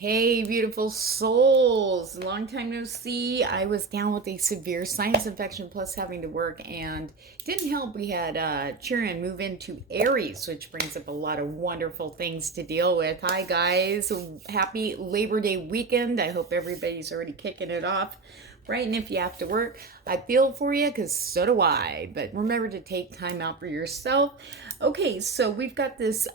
Hey, beautiful souls. Long time no see. I was down with a severe sinus infection plus having to work, and it didn't help. We had Chiron move into Aries, which brings up a lot of wonderful things to deal with. Hi, guys. Happy Labor Day weekend. I hope everybody's already kicking it off. Right, and if you have to work, I feel for you because so do I. But remember to take time out for yourself. Okay, so we've got this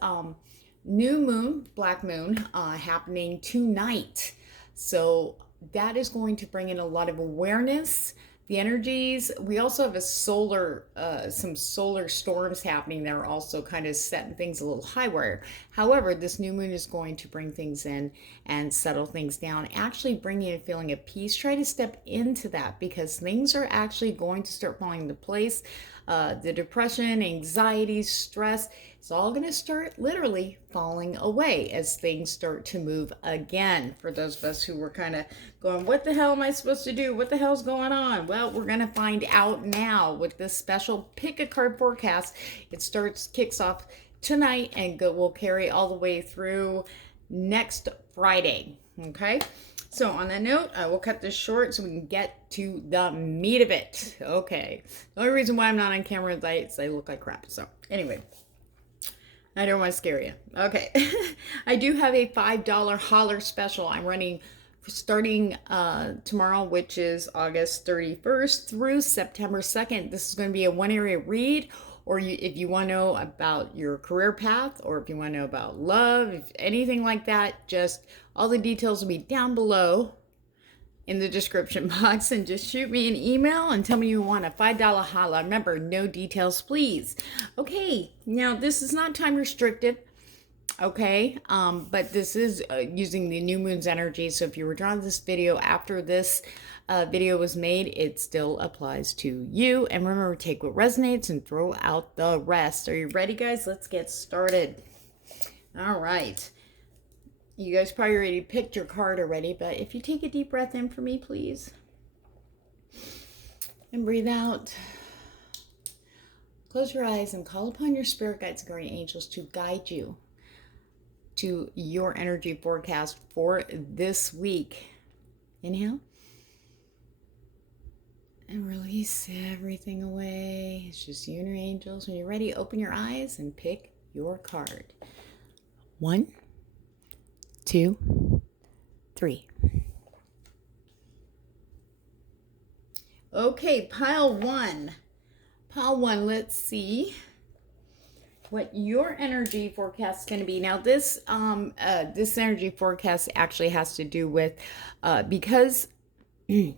new moon, black moon, happening tonight. So that is going to bring in a lot of awareness. The energies. We also have some solar storms happening that are also kind of setting things a little high wire. However, this new moon is going to bring things in and settle things down, actually bringing a feeling of peace. Try to step into that because things are actually going to start falling into place. The depression, anxiety, stress, it's all going to start literally falling away as things start to move again. For those of us who were kind of going, what the hell am I supposed to do? What the hell's going on? Well, we're going to find out now with this special pick a card forecast. Kicks off tonight and will carry all the way through next Friday. Okay. So on that note, I will cut this short so we can get to the meat of it. Okay. The only reason why I'm not on camera is I look like crap. So anyway, I don't want to scare you. Okay. I do have a $5 holler special I'm running starting tomorrow, which is August 31st through September 2nd. This is going to be a one area read, or if you want to know about your career path, or if you want to know about love, if anything like that, just all the details will be down below in the description box, and just shoot me an email and tell me you want a $5 holla. Remember, no details, please. Okay, now this is not time restricted. Okay, but this is using the new moon's energy. So if you were drawn to this video after this video was made, it still applies to you. And remember, take what resonates and throw out the rest. Are you ready, guys? Let's get started. All right. You guys probably already picked your card already, but if you take a deep breath in for me, please. And breathe out. Close your eyes and call upon your spirit guides and guardian angels to guide you to your energy forecast for this week. Inhale. And release everything away. It's just you and your angels. When you're ready, open your eyes and pick your card. 1, 2, 3. Okay, pile one. Pile one, let's see what your energy forecast is going to be. Now, this energy forecast actually has to do with because the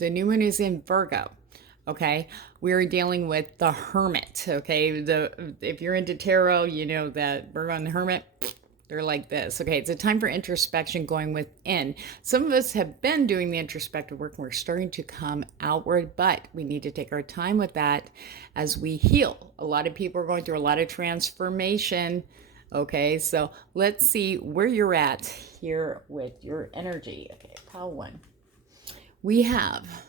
new moon is in Virgo. Okay, we're dealing with the Hermit. Okay, if you're into tarot, you know that Virgo and the Hermit, they're like this. Okay, it's a time for introspection going within. Some of us have been doing the introspective work and we're starting to come outward, but we need to take our time with that as we heal. A lot of people are going through a lot of transformation. Okay, so let's see where you're at here with your energy. Okay, pile one. We have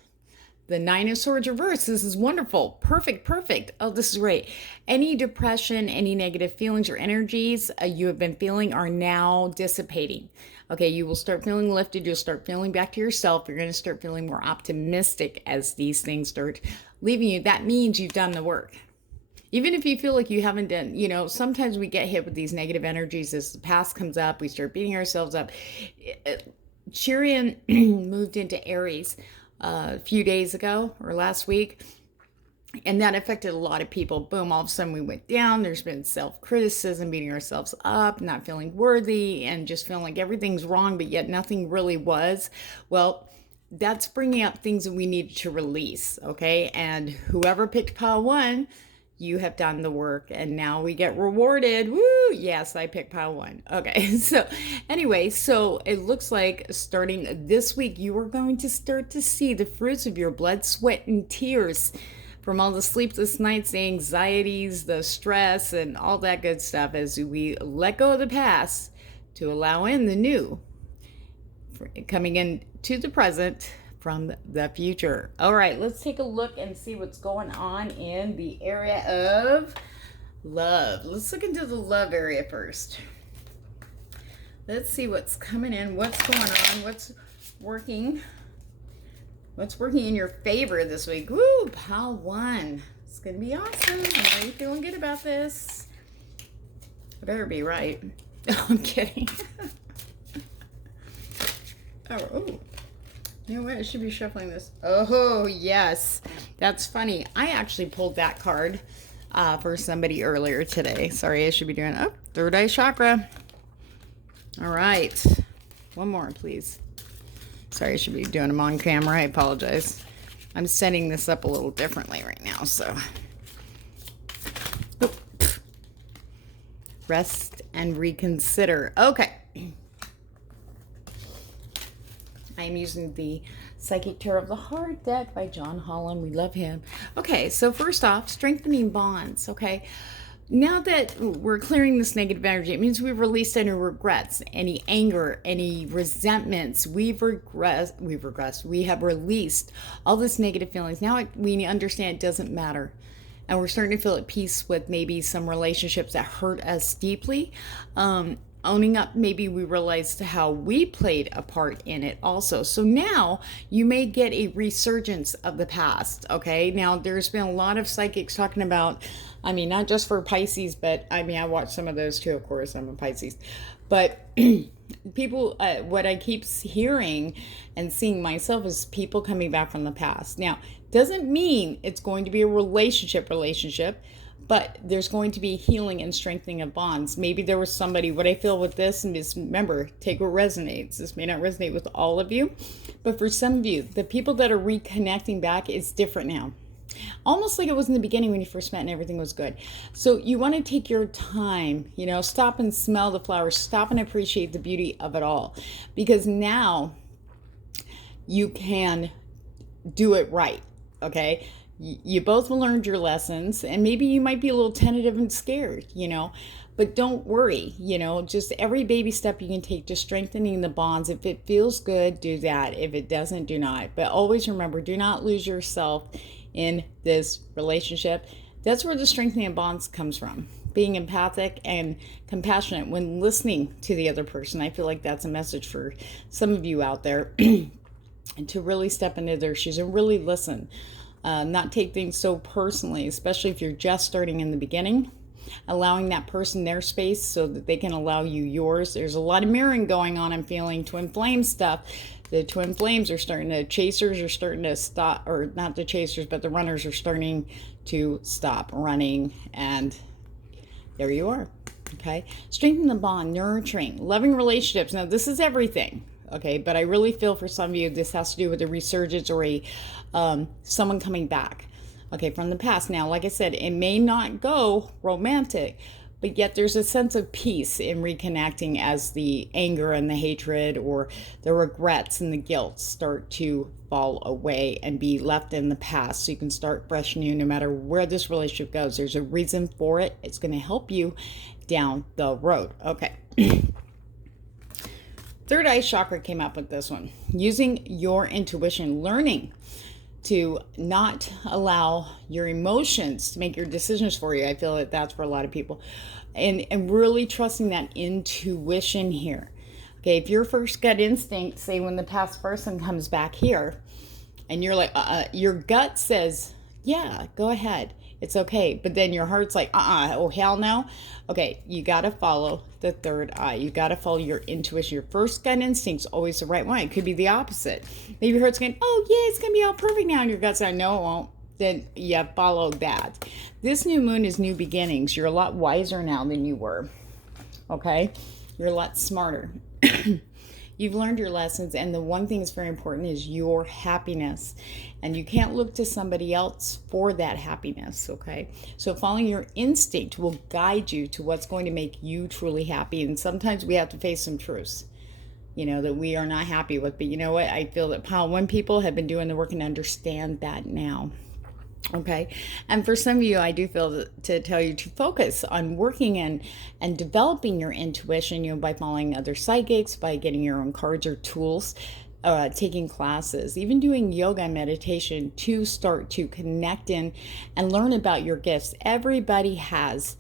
the Nine of Swords reversed. This is wonderful. Perfect. Oh, this is great. Any depression, any negative feelings or energies you have been feeling are now dissipating. Okay, you will start feeling lifted. You'll start feeling back to yourself. You're going to start feeling more optimistic as these things start leaving you. That means you've done the work. Even if you feel like you haven't done, sometimes we get hit with these negative energies as the past comes up. We start beating ourselves up. Chiron moved into Aries a few days ago or last week, and that affected a lot of people. Boom, all of a sudden we went down. There's been self-criticism, beating ourselves up, not feeling worthy, and just feeling like everything's wrong, but yet nothing really was. Well, that's bringing up things that we need to release. Okay, and whoever picked pile one, you have done the work, and now we get rewarded. Woo! Yes, I picked pile one. Okay, so anyway, so it looks like starting this week, you are going to start to see the fruits of your blood, sweat, and tears from all the sleepless nights, the anxieties, the stress, and all that good stuff as we let go of the past to allow in the new, coming into the present from the future. All right, let's take a look and see what's going on in the area of love. Let's look into the love area first. Let's see what's coming in, what's going on, what's working in your favor this week. Woo, pile 1. It's going to be awesome. I'm really feeling good about this. I better be right. I'm kidding. Oh. You know what? I should be shuffling this. Oh, yes. That's funny. I actually pulled that card for somebody earlier today. Sorry, I should be doing, third eye chakra. All right. One more, please. Sorry, I should be doing them on camera. I apologize. I'm setting this up a little differently right now, so. Rest and reconsider. Okay. I'm using the Psychic Tarot of the Heart deck by John HOLLA. We love him. Okay, so first off, strengthening bonds, okay? Now that we're clearing this negative energy, it means we've released any regrets, any anger, any resentments. We have released all this negative feelings. Now we understand it doesn't matter. And we're starting to feel at peace with maybe some relationships that hurt us deeply. Owning up, maybe we realized how we played a part in it also. So now you may get a resurgence of the past, okay? Now there's been a lot of psychics talking about, I mean, not just for Pisces, but I mean, I watch some of those too, of course, I'm a Pisces. But people, what I keep hearing and seeing myself is people coming back from the past. Now, doesn't mean it's going to be a relationship, but there's going to be healing and strengthening of bonds. Maybe there was somebody, what I feel with this, and just remember, take what resonates. This may not resonate with all of you, but for some of you, the people that are reconnecting back, it's different now. Almost like it was in the beginning when you first met and everything was good. So you want to take your time, stop and smell the flowers, stop and appreciate the beauty of it all. Because now you can do it right, okay? You both learned your lessons, and maybe you might be a little tentative and scared, but don't worry, just every baby step you can take to strengthening the bonds. If it feels good, do that. If it doesn't, do not. But always remember, do not lose yourself in this relationship. That's where the strengthening of bonds comes from. Being empathic and compassionate when listening to the other person. I feel like that's a message for some of you out there. And to really step into their shoes and really listen. Not take things so personally, especially if you're just starting in the beginning. Allowing that person their space so that they can allow you yours. There's a lot of mirroring going on. I'm feeling twin flame stuff. The twin flames are starting to, chasers are starting to stop, or not the chasers, but the runners are starting to stop running. And there you are. Okay. Strengthen the bond, nurturing, loving relationships. Now, this is everything. Okay, but I really feel for some of you, this has to do with a resurgence or someone coming back, okay, from the past. Now, like I said, it may not go romantic, but yet there's a sense of peace in reconnecting as the anger and the hatred or the regrets and the guilt start to fall away and be left in the past. So you can start fresh new no matter where this relationship goes. There's a reason for it. It's going to help you down the road. Okay. Third eye chakra came up with this one. Using your intuition, learning to not allow your emotions to make your decisions for you. I feel that that's for a lot of people. And really trusting that intuition here. Okay, if your first gut instinct, say when the past person comes back here, and you're like, your gut says, yeah, go ahead. It's okay. But then your heart's like, oh, hell no. Okay, you got to follow the third eye. You got to follow your intuition. Your first gut instinct's always the right one. It could be the opposite. Maybe your heart's going, oh, yeah, it's going to be all perfect now. And your gut's like, no, it won't. Then you follow that. This new moon is new beginnings. You're a lot wiser now than you were. Okay? You're a lot smarter. You've learned your lessons, and the one thing that's very important is your happiness. And you can't look to somebody else for that happiness, okay? So following your instinct will guide you to what's going to make you truly happy. And sometimes we have to face some truths, that we are not happy with. But you know what? I feel that Pile 1 people have been doing the work and understand that now. Okay. And for some of you, I do feel to tell you to focus on working and developing your intuition, by following other psychics, by getting your own cards or tools, taking classes, even doing yoga and meditation to start to connect in and learn about your gifts. Everybody has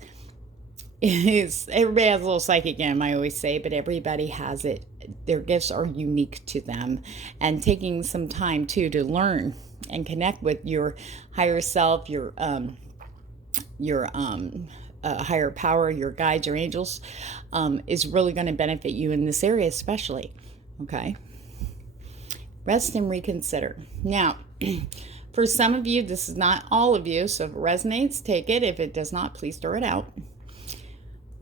Everybody has a little psychic in them, I always say, but everybody has it. Their gifts are unique to them. And taking some time too to learn and connect with your higher self, your higher power, your guides, your angels, is really going to benefit you in this area, especially. Okay. Rest and reconsider. Now, for some of you, this is not all of you, so if it resonates, take it. If it does not, please throw it out.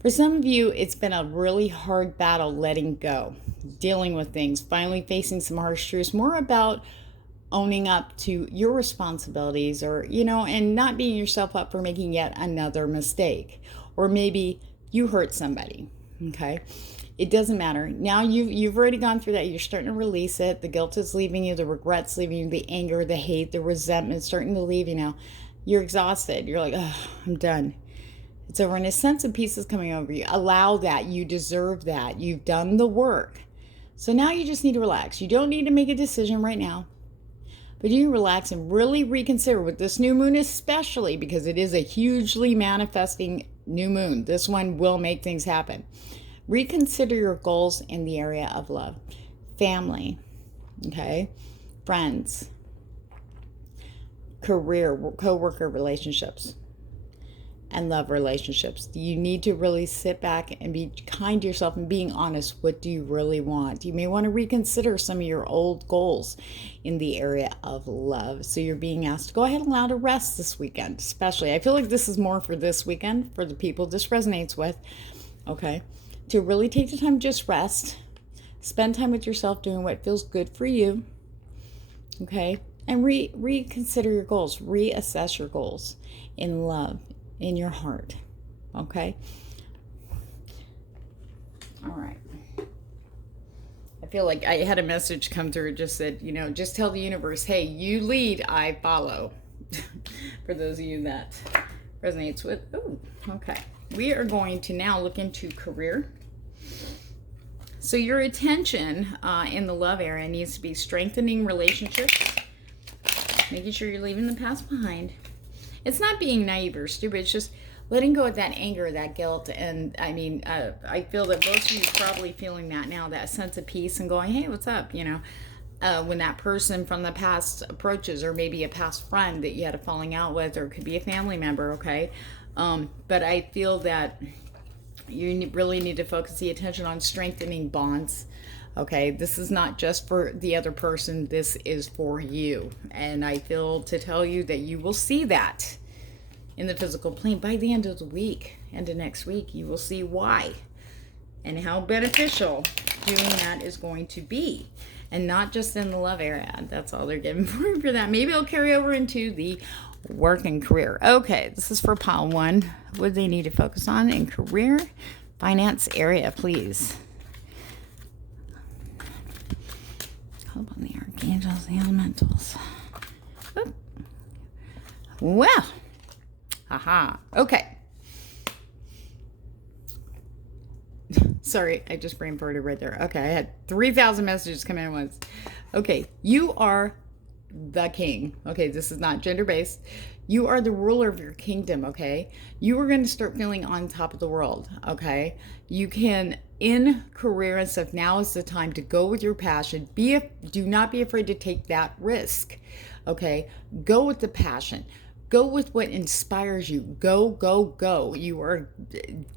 For some of you, it's been a really hard battle letting go, dealing with things, finally facing some harsh truths, more about owning up to your responsibilities, or, and not beating yourself up for making yet another mistake. Or maybe you hurt somebody, okay? It doesn't matter. Now you've already gone through that. You're starting to release it. The guilt is leaving you. The regret's leaving you. The anger, the hate, the resentment starting to leave you now. You're exhausted. You're like, oh, I'm done. It's over, and a sense of peace is coming over you. Allow that. You deserve that. You've done the work. So now you just need to relax. You don't need to make a decision right now. But you relax and really reconsider with this new moon, especially because it is a hugely manifesting new moon. This one will make things happen. Reconsider your goals in the area of love, family, okay, friends, career, co-worker relationships, and love relationships. You need to really sit back and be kind to yourself and being honest. What do you really want? You may want to reconsider some of your old goals in the area of love. So you're being asked to go ahead and allow to rest this weekend, especially. I feel like this is more for this weekend, for the people this resonates with, okay? To really take the time to just rest, spend time with yourself doing what feels good for you, okay? And reconsider your goals, reassess your goals in love, in your heart, okay? All right. I feel like I had a message come through. It just said, just tell the universe, hey, you lead, I follow. For those of you that resonates with, okay. We are going to now look into career. So your attention in the love area needs to be strengthening relationships, making sure you're leaving the past behind. It's not being naive or stupid. It's just letting go of that anger, that guilt. And I feel that most of you are probably feeling that now, that sense of peace and going, hey, what's up? When that person from the past approaches, or maybe a past friend that you had a falling out with, or it could be a family member, okay? But I feel that you really need to focus the attention on strengthening bonds. Okay, this is not just for the other person, this is for you. And I feel to tell you that you will see that in the physical plane by the end of the week. End of next week, you will see why and how beneficial doing that is going to be. And not just in the love area. That's all they're giving for that. Maybe it'll carry over into the work and career. Okay, this is for pile one. What do they need to focus on in career? Finance area, please. Hold on, the archangels, the elementals. Oop. Well, haha. Okay. Sorry, I just brain farted right there. Okay, I had 3,000 messages come in at once. Okay, you are the king. Okay, this is not gender-based. You are the ruler of your kingdom, okay? You are going to start feeling on top of the world, okay? You can, in career and stuff, now is the time to go with your passion. Do not be afraid to take that risk, okay? Go with the passion. Go with what inspires you. Go, go, go. You are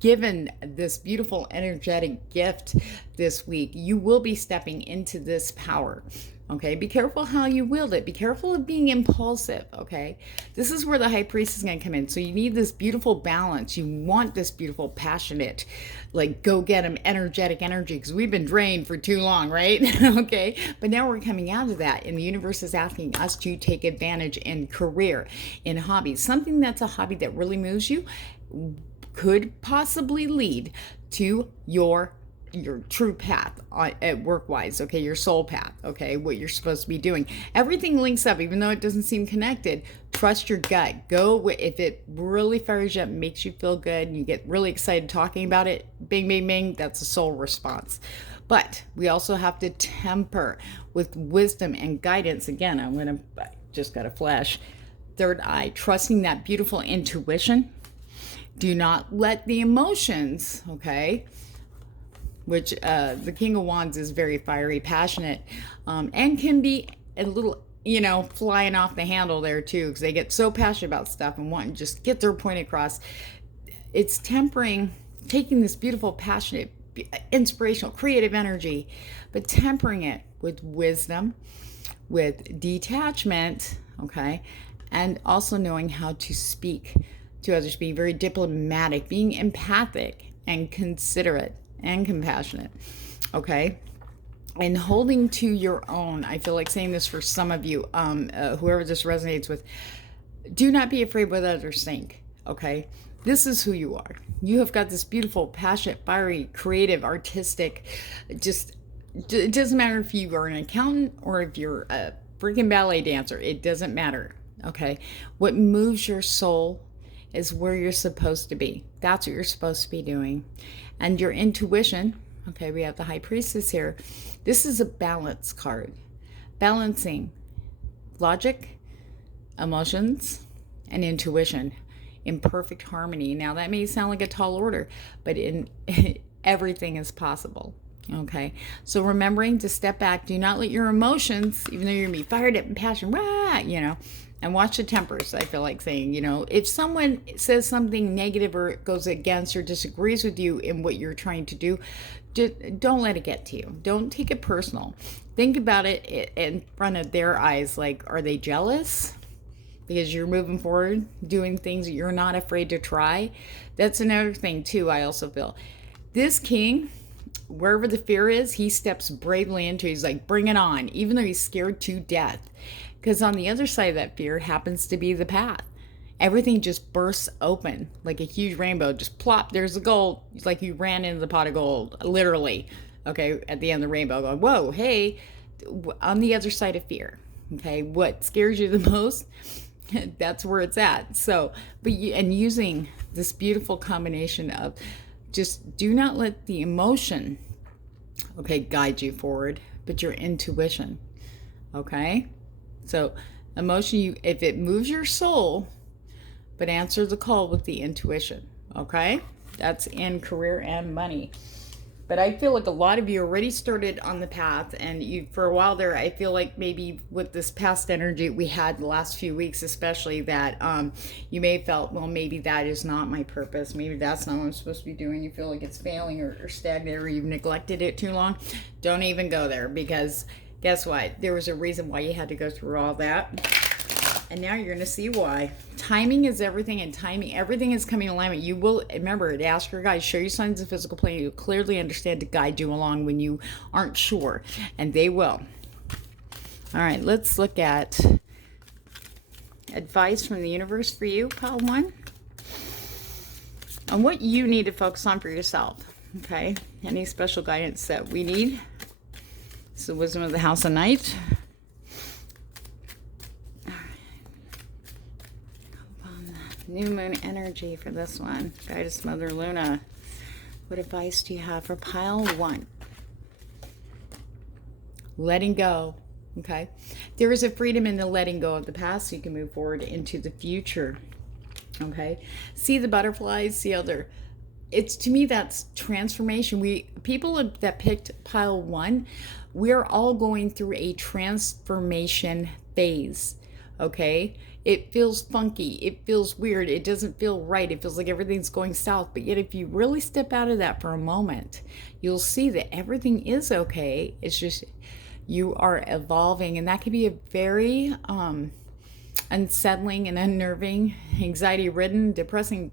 given this beautiful energetic gift this week. You will be stepping into this power. Okay, be careful how you wield it. Be careful of being impulsive, okay? This is where the high priest is going to come in. So you need this beautiful balance. You want this beautiful, passionate, like go get them, energetic energy, because we've been drained for too long, right? Okay, but now we're coming out of that, and the universe is asking us to take advantage in career, in hobbies. Something that's a hobby that really moves you could possibly lead to your true path at work-wise, okay, your soul path, okay, what you're supposed to be doing. Everything links up, even though it doesn't seem connected. Trust your gut. Go if it really fires you up, makes you feel good, and you get really excited talking about it, bing, bing, bing, that's a soul response. But we also have to temper with wisdom and guidance. Again, I just got a flash. Third eye, trusting that beautiful intuition, Do not let the emotions, okay, which the King of Wands is very fiery, passionate, and can be a little, flying off the handle there too, because they get so passionate about stuff and want to just get their point across. It's tempering, taking this beautiful, passionate, inspirational, creative energy, but tempering it with wisdom, with detachment, okay, and also knowing how to speak to others, being very diplomatic, being empathic and considerate and compassionate, okay, and holding to your own. I feel like saying this for some of you, whoever this resonates with. Do not be afraid what others think, okay? This is who you are. You have got this beautiful, passionate, fiery, creative, artistic, just, it doesn't matter if you are an accountant or if you're a freaking ballet dancer. It doesn't matter, okay? What moves your soul is where you're supposed to be. That's what you're supposed to be doing. And your intuition, okay, we have the High Priestess here. This is a balance card. Balancing logic, emotions, and intuition in perfect harmony. Now that may sound like a tall order, but everything is possible. Okay, so remembering to step back, do not let your emotions, even though you're gonna be fired up and passionate, and watch the tempers. I feel like saying, if someone says something negative or goes against or disagrees with you in what you're trying to do, don't let it get to you. Don't take it personal. Think about it in front of their eyes. Like, are they jealous because you're moving forward, doing things that you're not afraid to try? That's another thing too. I also feel this king, wherever the fear is, he steps bravely into it. He's like, bring it on, even though he's scared to death. Because on the other side of that fear happens to be the path. Everything just bursts open like a huge rainbow. Just plop, there's the gold. It's like you ran into the pot of gold, literally. Okay, at the end of the rainbow, going, whoa, hey, on the other side of fear. Okay, what scares you the most? That's where it's at. So, and using this beautiful combination of just do not let the emotion, okay, guide you forward, but your intuition, okay? So emotion, if it moves your soul, but answer the call with the intuition, okay? That's in career and money. But I feel like a lot of you already started on the path, and you, for a while there, I feel like maybe with this past energy we had the last few weeks, especially, that you may have felt, well, maybe that is not my purpose. Maybe that's not what I'm supposed to be doing. You feel like it's failing or stagnant, or you've neglected it too long. Don't even go there, because guess what? There was a reason why you had to go through all that. And now you're going to see why. Timing is everything, and everything is coming in alignment. You will, remember to ask your guides, show you signs of physical plane. You clearly understand to guide you along when you aren't sure, and they will. All right, let's look at advice from the universe for you, pile one, on what you need to focus on for yourself. Okay, any special guidance that we need? It's the wisdom of the House of Night. New moon energy for this one. Goddess Mother Luna. What advice do you have for pile one? Letting go. Okay. There is a freedom in the letting go of the past, so you can move forward into the future. Okay. See the butterflies. See how they're. It's, to me, that's transformation. People that picked pile one, we're all going through a transformation phase. Okay. It feels funky. It feels weird. It doesn't feel right. It feels like everything's going south. But yet, if you really step out of that for a moment, you'll see that everything is okay. It's just you are evolving. And that can be a very unsettling and unnerving, anxiety-ridden, depressing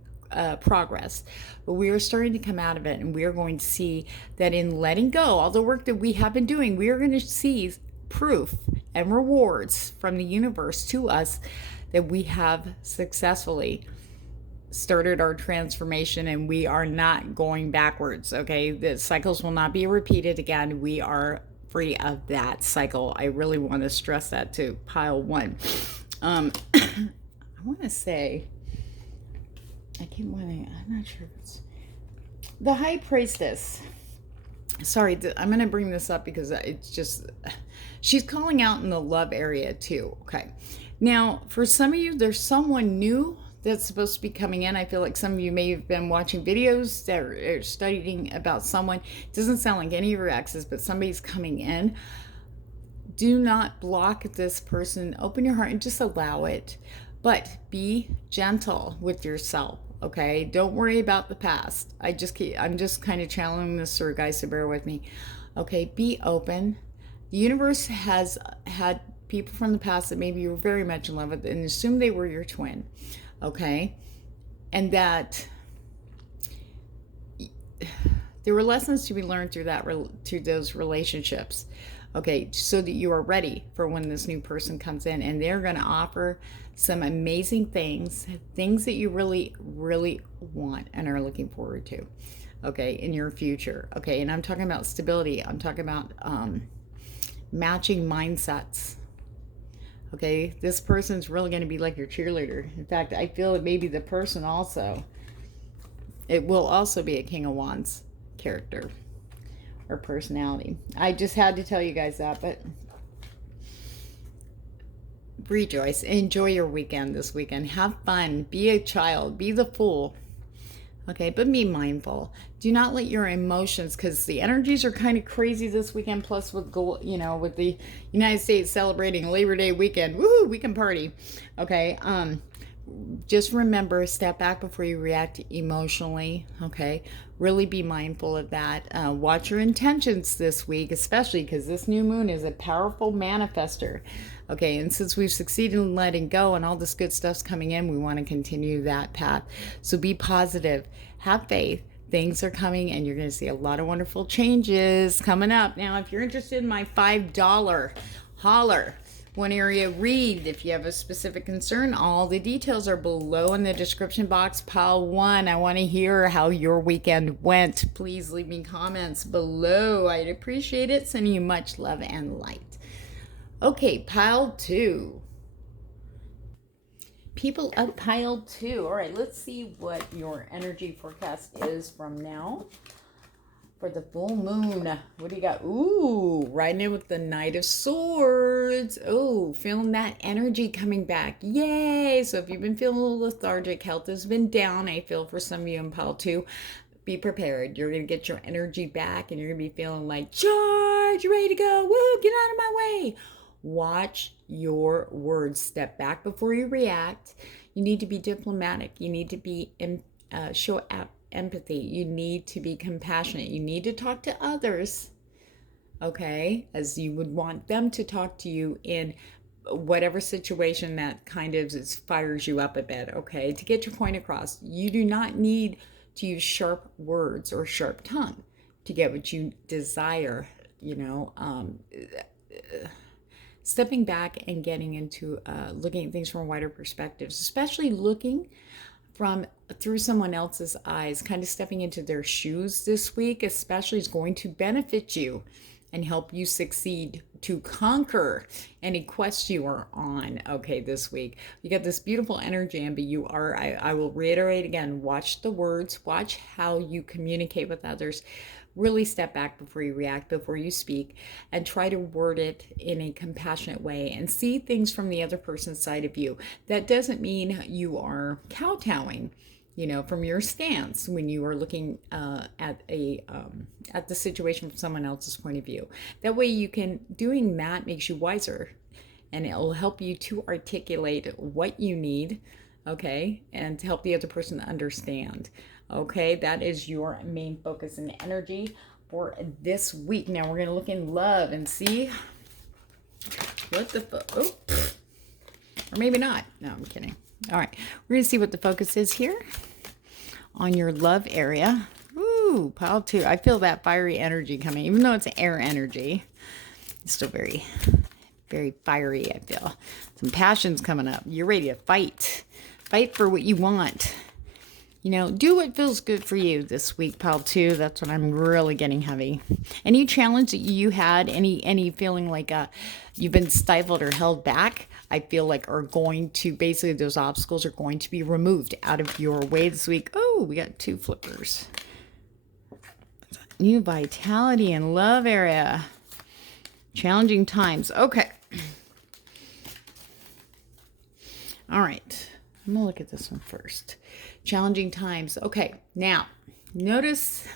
progress. But we are starting to come out of it. And we are going to see that in letting go, all the work that we have been doing, we are going to see proof and rewards from the universe to us that we have successfully started our transformation, and we are not going backwards. Okay, the cycles will not be repeated again. We are free of that cycle. I really want to stress that to pile one. I want to say, I'm not sure if it's the High Priestess. Sorry, I'm going to bring this up because it's just, she's calling out in the love area too. Okay. Now, for some of you, there's someone new that's supposed to be coming in. I feel like some of you may have been watching videos that are studying about someone. It doesn't sound like any of your exes, but somebody's coming in. Do not block this person. Open your heart and just allow it. But be gentle with yourself, okay? Don't worry about the past. I'm just kind of channeling this through, guys, so bear with me. Okay, be open. The universe has had people from the past that maybe you were very much in love with and assume they were your twin, okay? And that there were lessons to be learned through those relationships, okay, so that you are ready for when this new person comes in, and they're going to offer some amazing things that you really, really want and are looking forward to, okay, in your future, okay? And I'm talking about stability. I'm talking about matching mindsets, okay? This person's really going to be like your cheerleader. In fact, I feel that maybe the person also, it will also be a King of Wands character or personality. I just had to tell you guys that, but rejoice. Enjoy your weekend this weekend. Have fun. Be a child. Be the fool. Okay, but be mindful. Do not let your emotions, because the energies are kind of crazy this weekend, plus with with the United States celebrating Labor Day weekend. Woohoo, we can party. Okay, just remember, step back before you react emotionally, okay? Really be mindful of that. Watch your intentions this week, especially because this new moon is a powerful manifester, okay? And since we've succeeded in letting go and all this good stuff's coming in, we want to continue that path. So be positive. Have faith. Things are coming, and you're going to see a lot of wonderful changes coming up. Now, if you're interested in my $5 holler one area read, if you have a specific concern, all the details are below in the description box. Pile 1, I want to hear how your weekend went. Please leave me comments below. I'd appreciate it. Sending you much love and light. Okay, pile 2. People of pile 2. All right, let's see what your energy forecast is from now for the full moon. What do you got? Ooh, riding in with the Knight of Swords. Oh, feeling that energy coming back. Yay! So if you've been feeling a little lethargic, health has been down, I feel for some of you in pile 2, be prepared. You're going to get your energy back, and you're going to be feeling like, charge, ready to go. Woo, get out of my way. Watch your words. Step back before you react. You need to be diplomatic. You need to be show empathy. You need to be compassionate. You need to talk to others, okay, as you would want them to talk to you in whatever situation that kind of fires you up a bit, okay, to get your point across. You do not need to use sharp words or sharp tongue to get what you desire, stepping back and getting into looking at things from wider perspectives, especially looking through someone else's eyes, kind of stepping into their shoes this week, especially, is going to benefit you and help you succeed to conquer any quest you are on, okay, this week. You got this beautiful energy, but you are, I will reiterate again, watch the words, watch how you communicate with others. Really step back before you react, before you speak, and try to word it in a compassionate way and see things from the other person's side of you. That doesn't mean you are kowtowing, from your stance when you are looking at the situation from someone else's point of view. That way doing that makes you wiser, and it'll help you to articulate what you need, okay, and to help the other person understand. Okay, that is your main focus and energy for this week. Now we're going to look in love and see what or maybe not. No, I'm kidding. All right, we're going to see what the focus is here on your love area. Ooh, pile 2. I feel that fiery energy coming, even though it's air energy. It's still very, very fiery, I feel. Some passion's coming up. You're ready to fight. Fight for what you want. Do what feels good for you this week, pile 2. That's what I'm really getting heavy. Any challenge that you had, any feeling like you've been stifled or held back, I feel like are going to, basically those obstacles are going to be removed out of your way this week. Oh, we got 2 flippers. New vitality and love area. Challenging times. Okay. All right. I'm going to look at this one first. Challenging times. Okay, now notice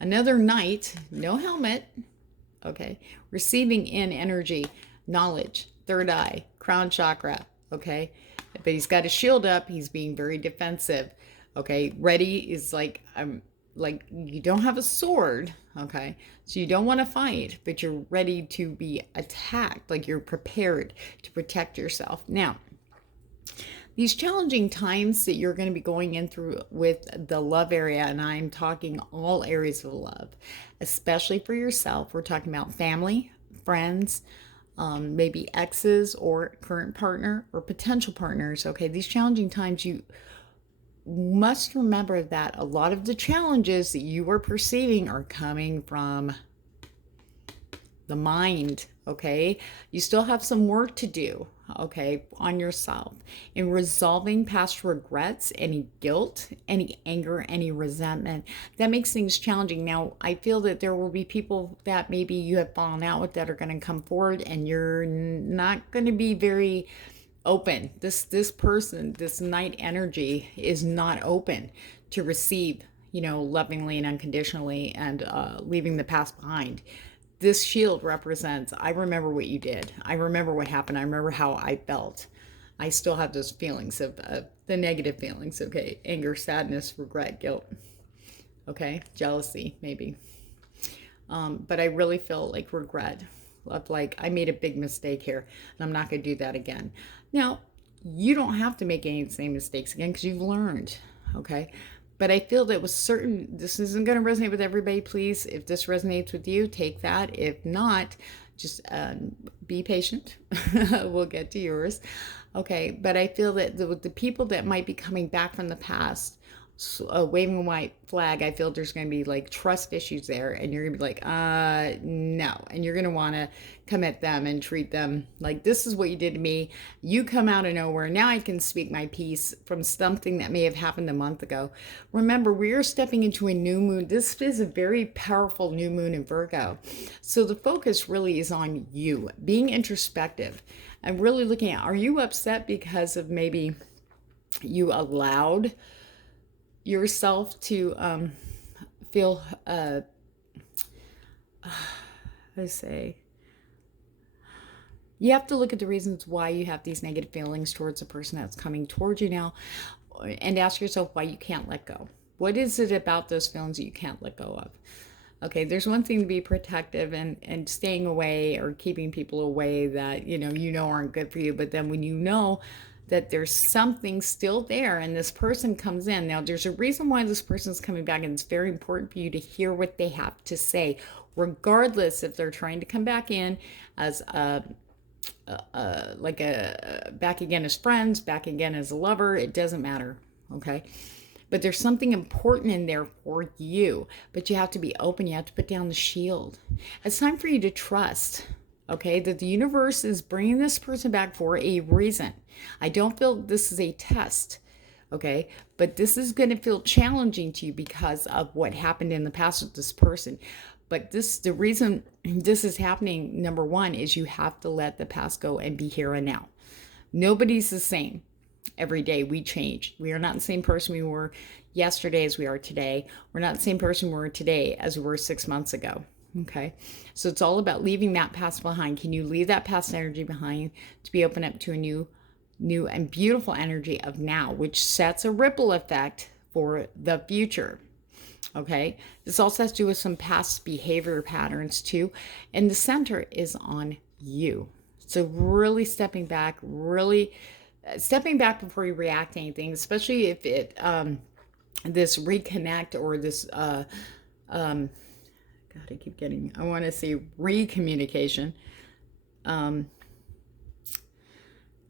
another knight, no helmet. Okay, receiving in energy, knowledge, third eye, crown chakra. Okay, but he's got his shield up. He's being very defensive. Okay, ready is like you don't have a sword. Okay, so you don't want to fight, but you're ready to be attacked. Like you're prepared to protect yourself. Now, these challenging times that you're going to be going in through with the love area, and I'm talking all areas of love, especially for yourself. We're talking about family, friends, maybe exes or current partner or potential partners. Okay, these challenging times, you must remember that a lot of the challenges that you are perceiving are coming from the mind. Okay, you still have some work to do, okay, on yourself in resolving past regrets, any guilt, any anger, any resentment that makes things challenging. Now, I feel that there will be people that maybe you have fallen out with that are going to come forward, and you're not going to be very open. This person, this night energy is not open to receive, lovingly and unconditionally, and leaving the past behind. This shield represents, I remember what you did. I remember what happened. I remember how I felt. I still have those feelings of the negative feelings. Okay, anger, sadness, regret, guilt. Okay, jealousy, maybe. But I really feel like regret. Like I made a big mistake here, and I'm not going to do that again. Now, you don't have to make any of the same mistakes again because you've learned. Okay. But I feel that with certain, this isn't going to resonate with everybody. Please, if this resonates with you, take that. If not, just be patient. We'll get to yours. Okay. But I feel that the people that might be coming back from the past, waving a white flag, I feel there's going to be like trust issues there, and you're going to be like, no. And you're going to want to come at them and treat them like, this is what you did to me. You come out of nowhere. Now I can speak my piece from something that may have happened a month ago. Remember, we are stepping into a new moon. This is a very powerful new moon in Virgo. So the focus really is on you, being introspective and really looking at, are you upset because of maybe you allowed yourself to feel how to say, you have to look at the reasons why you have these negative feelings towards a person that's coming towards you now, and ask yourself why you can't let go. What is it about those feelings that you can't let go of? Okay, there's one thing to be protective and staying away or keeping people away that aren't good for you, but then when you know that there's something still there and this person comes in. Now, there's a reason why this person's coming back, and it's very important for you to hear what they have to say, regardless if they're trying to come back in as back again as friends, back again as a lover. It doesn't matter, okay? But there's something important in there for you, but you have to be open. You have to put down the shield. It's time for you to trust, okay, that the universe is bringing this person back for a reason. I don't feel this is a test, okay, but this is going to feel challenging to you because of what happened in the past with this person. But the reason this is happening, number one, is you have to let the past go and be here and now. Nobody's the same. Every day we change. We are not the same person we were yesterday as we are today. We're not the same person we were today as we were 6 months ago. Okay, so it's all about leaving that past behind. Can you leave that past energy behind to be open up to a new and beautiful energy of now, which sets a ripple effect for the future? Okay, this also has to do with some past behavior patterns too, and the center is on you. So really stepping back before you react to anything, especially if it this reconnect or this God, I want to say recommunication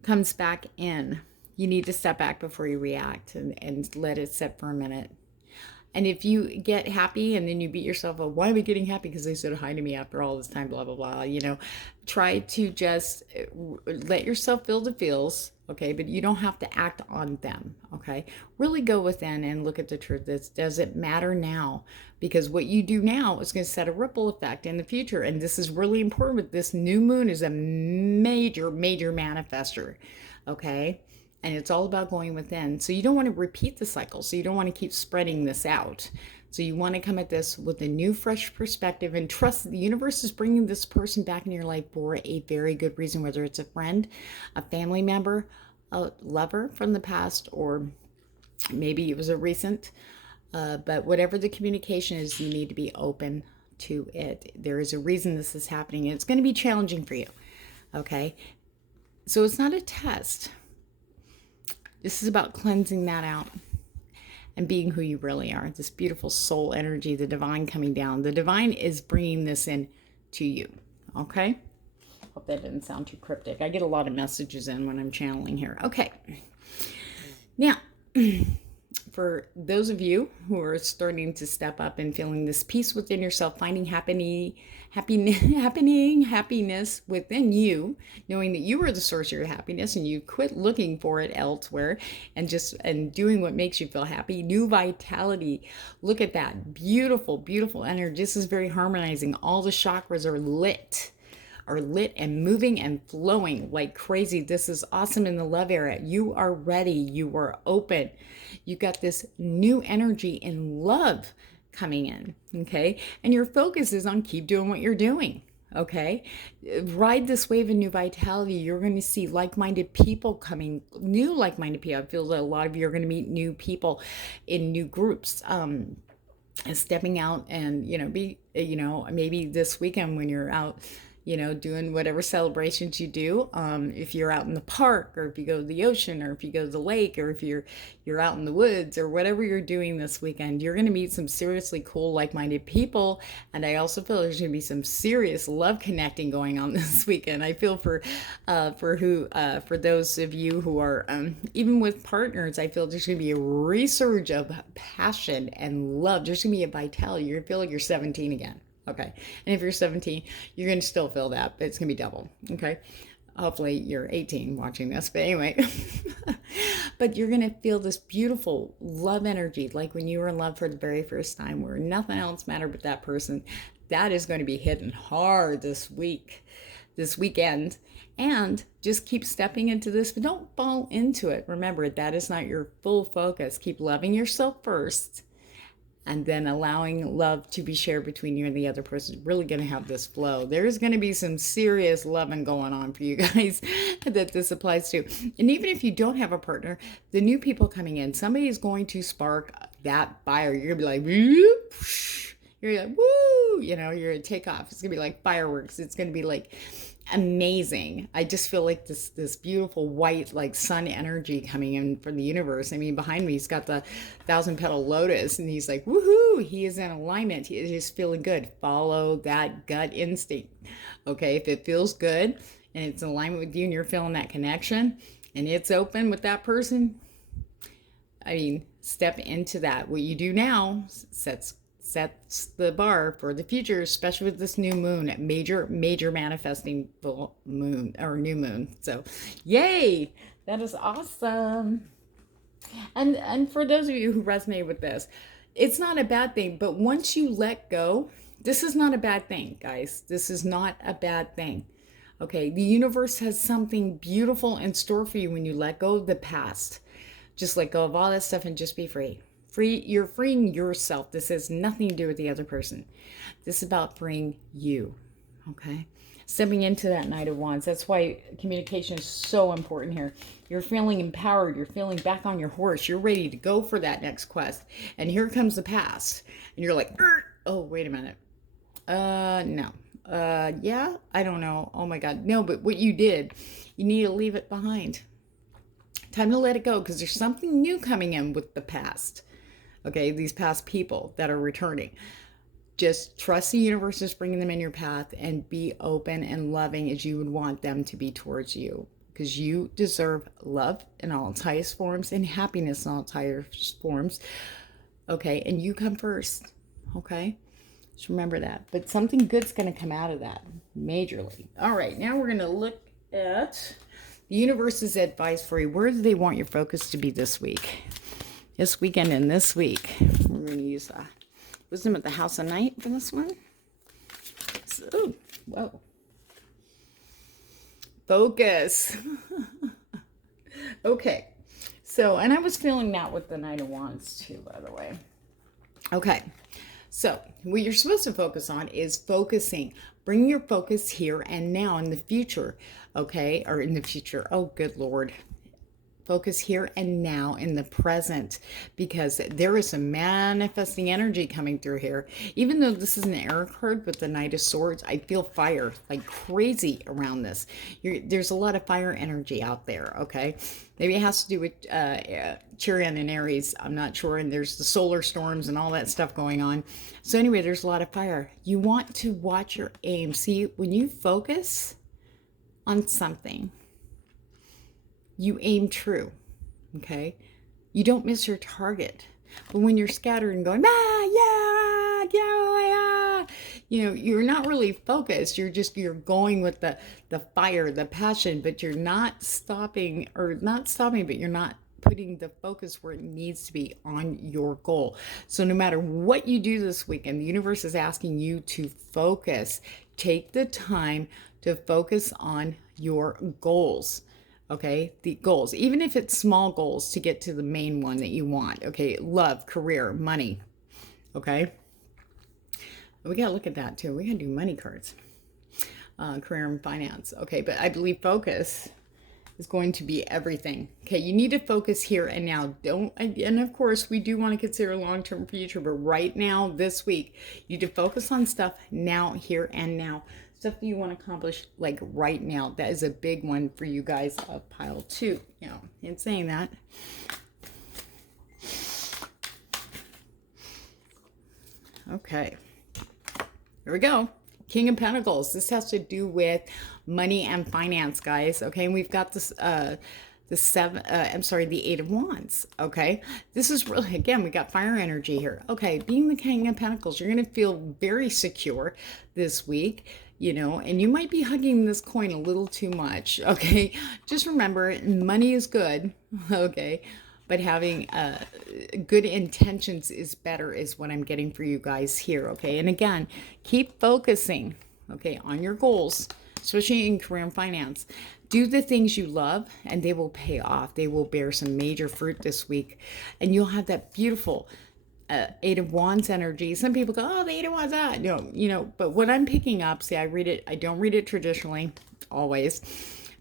comes back in. You need to step back before you react and let it sit for a minute. And if you get happy and then you beat yourself up, why am I getting happy? Because they said hi to me after all this time, blah, blah, blah. Try to just let yourself feel the feels, okay? But you don't have to act on them, okay? Really go within and look at the truth. Does it matter now? Because what you do now is going to set a ripple effect in the future. And this is really important. This new moon is a major, major manifester, okay? And it's all about going within. So you don't want to repeat the cycle. So you don't want to keep spreading this out. So you want to come at this with a new, fresh perspective and trust that the universe is bringing this person back in your life for a very good reason, whether it's a friend, a family member, a lover from the past, or maybe it was a recent. But whatever the communication is, you need to be open to it. There is a reason this is happening. And it's going to be challenging for you. Okay? So it's not a test. This is about cleansing that out and being who you really are. This beautiful soul energy, the divine coming down. The divine is bringing this in to you. Okay? Hope that didn't sound too cryptic. I get a lot of messages in when I'm channeling here. Okay. Now, for those of you who are starting to step up and feeling this peace within yourself, finding happiness within you, knowing that you are the source of your happiness and you quit looking for it elsewhere and doing what makes you feel happy, new vitality. Look at that beautiful, beautiful energy. This is very harmonizing. All the chakras are lit and moving and flowing like crazy. This is awesome in the love area. You are ready. You are open. You got this new energy in love coming in. Okay. And your focus is on keep doing what you're doing. Okay. Ride this wave of new vitality. You're going to see like-minded people coming, new like-minded people. I feel that a lot of you are going to meet new people in new groups. And stepping out and, maybe this weekend when you're out, doing whatever celebrations you do. If you're out in the park, or if you go to the ocean, or if you go to the lake, or if you're out in the woods, or whatever you're doing this weekend, you're going to meet some seriously cool, like-minded people. And I also feel there's going to be some serious love connecting going on this weekend. I feel for those of you who are even with partners, I feel there's going to be a resurge of passion and love. There's going to be a vitality. You're going to feel like you're 17 again. Okay. And if you're 17, you're going to still feel that, but it's going to be double. Okay. Hopefully you're 18 watching this, but anyway, but you're going to feel this beautiful love energy, like when you were in love for the very first time, where nothing else mattered but that person. That is going to be hitting hard this weekend. And just keep stepping into this, but don't fall into it. Remember, that is not your full focus. Keep loving yourself first, and then allowing love to be shared between you and the other person. Is really going to have this flow. There's going to be some serious loving going on for you guys that this applies to. And even if you don't have a partner, the new people coming in, somebody is going to spark that fire. You're going to be like, whoop, you're like, woo, you're going to take off. It's going to be like fireworks. It's going to be like amazing. I just feel like this beautiful white like sun energy coming in from the universe. I mean, behind me he's got the 1,000-petal lotus, and he's like, woohoo, he is in alignment. He is just feeling good. Follow that gut instinct. Okay, if it feels good and it's in alignment with you and you're feeling that connection and it's open with that person, I mean, step into that. What you do now sets the bar for the future, especially with this new moon, major manifesting full moon or new moon. So yay, that is awesome. And for those of you who resonate with this, it's not a bad thing, but once you let go, this is not a bad thing, guys. This is not a bad thing. Okay, the universe has something beautiful in store for you when you let go of the past. Just let go of all that stuff and just be free. You're freeing yourself. This has nothing to do with the other person. This is about freeing you. Okay? Stepping into that Knight of Wands. That's why communication is so important here. You're feeling empowered. You're feeling back on your horse. You're ready to go for that next quest. And here comes the past. And you're like, oh, wait a minute. No. Yeah, I don't know. Oh my God. No, but what you did, you need to leave it behind. Time to let it go, because there's something new coming in with the past. Okay, these past people that are returning. Just trust the universe is bringing them in your path, and be open and loving as you would want them to be towards you, because you deserve love in all its highest forms and happiness in all its highest forms. Okay, and you come first. Okay, just remember that. But something good's going to come out of that majorly. All right, now we're going to look at the universe's advice for you. Where do they want your focus to be this week? This weekend and this week. We're going to use Wisdom at the House of Night for this one. So, whoa. Focus. Okay. So, and I was feeling that with the Knight of Wands too, by the way. Okay. So what you're supposed to focus on is focusing. Bring your focus here and now in the future. Okay. Or in the future. Oh, good Lord. Focus here and now in the present, because there is some manifesting energy coming through here. Even though this is an error card with the Knight of Swords, I feel fire like crazy around this. There's a lot of fire energy out there, okay? Maybe it has to do with Chiron and Aries, I'm not sure. And there's the solar storms and all that stuff going on. So anyway, there's a lot of fire. You want to watch your aim. See, when you focus on something, you aim true, okay? You don't miss your target. But when you're scattered and going, you're not really focused. You're going with the fire, the passion, but you're not stopping, but you're not putting the focus where it needs to be on your goal. So no matter what you do this weekend, the universe is asking you to focus. Take the time to focus on your goals. Okay, the goals, even if it's small goals to get to the main one that you want. Okay, love, career, money. Okay, we got to look at that too. We got to do money cards, career and finance. Okay, but I believe focus is going to be everything. Okay, you need to focus here and now. And of course, we do want to consider long-term future, but right now, this week, you need to focus on stuff now, here and now. Stuff that you want to accomplish like right now. That is a big one for you guys of pile 2. You know, in saying that, okay, here we go. King of Pentacles. This has to do with money and finance, guys. Okay, and we've got this the Eight of Wands. Okay, this is really, again, we got fire energy here. Okay, being the King of Pentacles, you're going to feel very secure this week. You know, and you might be hugging this coin a little too much, okay? Just remember, money is good, okay? But having good intentions is better, is what I'm getting for you guys here, okay? And again, keep focusing, okay, on your goals, especially in career and finance. Do the things you love, and they will pay off. They will bear some major fruit this week, and you'll have that beautiful Eight of Wands energy. Some people go, oh, the Eight of Wands, no, but what I'm picking up, see, I don't read it traditionally, always,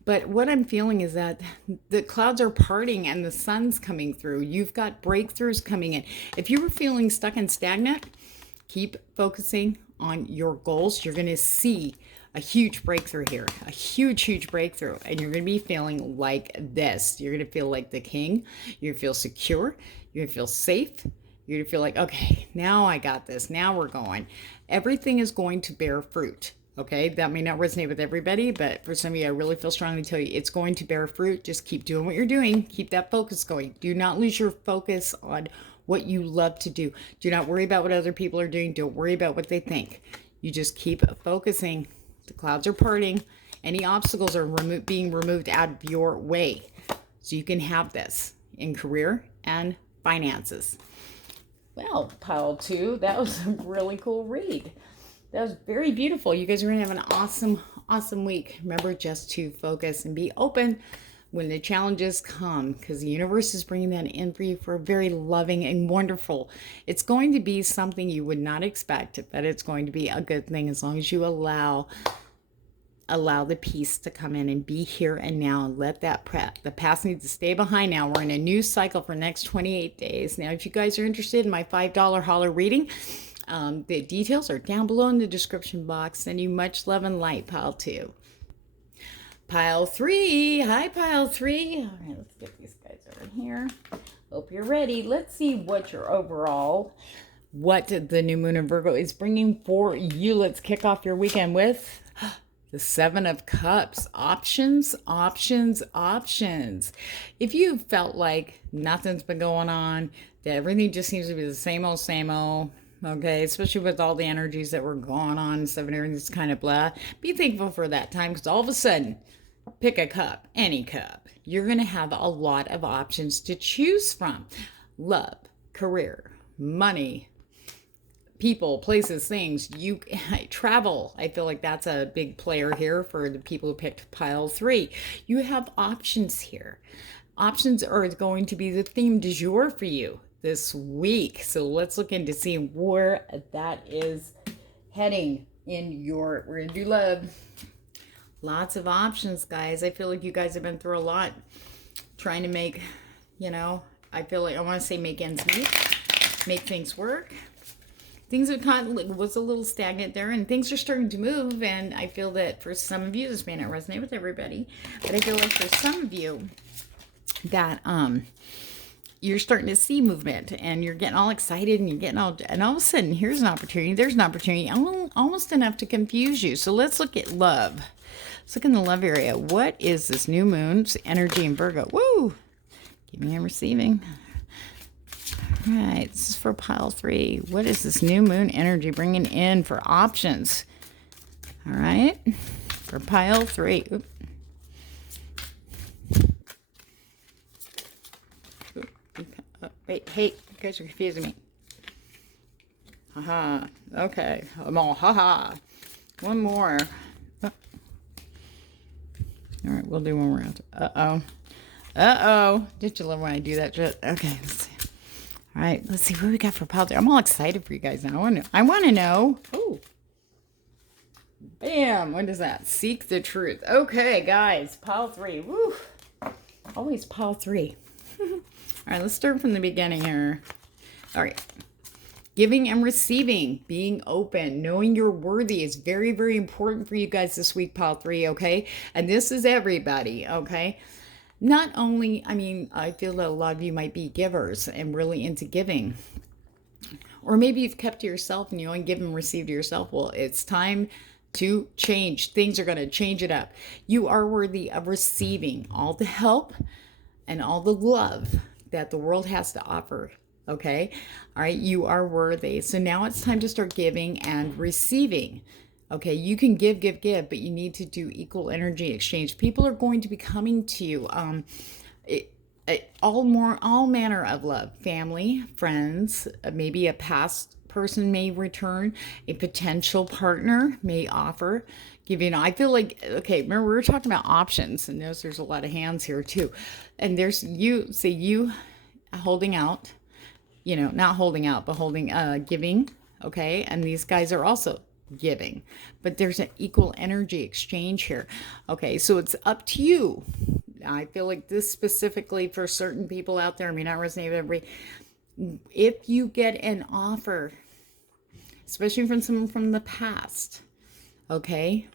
but what I'm feeling is that the clouds are parting and the sun's coming through. You've got breakthroughs coming in. If you were feeling stuck and stagnant, keep focusing on your goals. You're going to see a huge breakthrough here, a huge breakthrough, and you're going to be feeling like this. You're going to feel like the king. You're going to feel secure. You're going to feel safe. You're going to feel like, okay, now I got this. Now we're going. Everything is going to bear fruit. Okay, that may not resonate with everybody, but for some of you, I really feel strongly to tell you it's going to bear fruit. Just keep doing what you're doing. Keep that focus going. Do not lose your focus on what you love to do. Do not worry about what other people are doing. Don't worry about what they think. You just keep focusing. The clouds are parting. Any obstacles are being removed out of your way. So you can have this in career and finances. Well, pile 2, that was a really cool read. That was very beautiful. You guys are going to have an awesome week. Remember just to focus and be open when the challenges come, because the universe is bringing that in for you for a very loving and wonderful. It's going to be something you would not expect, but it's going to be a good thing as long as you allow the peace to come in and be here and now, and let that the past needs to stay behind. Now we're in a new cycle for the next 28 days. Now, if you guys are interested in my $5 HOLLA reading, the details are down below in the description box. Send you much love and light, pile 2. Pile 3. Hi, pile 3. All right, let's get these guys over here. Hope you're ready. Let's see what the new moon in Virgo is bringing for you. Let's kick off your weekend with the 7 of Cups. Options. If you felt like nothing's been going on, that everything just seems to be the same old, okay, especially with all the energies that were going on, stuff and everything's kind of blah, be thankful for that time, because all of a sudden, pick a cup, any cup, you're going to have a lot of options to choose from. Love, career, money, people, places, things, travel. I feel like that's a big player here for the people who picked pile 3. You have options here. Options are going to be the theme du jour for you this week. So let's look into seeing where that is heading in your, we're going to do love. Lots of options, guys. I feel like you guys have been through a lot trying to make, I feel like I want to say make ends meet, make things work. Things are kind of was a little stagnant there, and things are starting to move. And I feel that for some of you, this may not resonate with everybody, but I feel like for some of you that you're starting to see movement, and you're getting all excited, and you're getting all of a sudden, here's an opportunity. There's an opportunity, almost enough to confuse you. So let's look at love. Let's look in the love area. What is this new moon's energy in Virgo? Woo! Giving and receiving. All right, this is for pile 3. What is this new moon energy bringing in for options? All right, for pile 3. Oop. Wait, hey, you guys are confusing me. Haha. Okay, I'm all haha. One more. Oh. All right, we'll do one more. Uh-oh. Did you love when I do that shit? Okay, let's see. All right, let's see what we got for pile 3. I'm all excited for you guys now. I want to know. Oh. Bam. What is that? Seek the truth. Okay, guys. Pile 3. Woo. Always pile 3. All right, let's start from the beginning here. All right. Giving and receiving, being open, knowing you're worthy is very, very important for you guys this week, pile 3, okay? And this is everybody, okay? Not only, I feel that a lot of you might be givers and really into giving. Or maybe you've kept to yourself and you only give and receive to yourself. Well, it's time to change. Things are going to change it up. You are worthy of receiving all the help and all the love that the world has to offer, okay? All right, you are worthy. So now it's time to start giving and receiving. Okay, you can give, but you need to do equal energy exchange. People are going to be coming to you. All manner of love, family, friends, maybe a past person may return, a potential partner may offer. I feel like, okay, remember we were talking about options, and there's a lot of hands here too. And there's you holding out, not holding out, but giving, okay? And these guys are also giving, but there's an equal energy exchange here. Okay, so it's up to you. I feel like this specifically for certain people out there, not resonate with everybody. If you get an offer, especially from someone from the past, okay,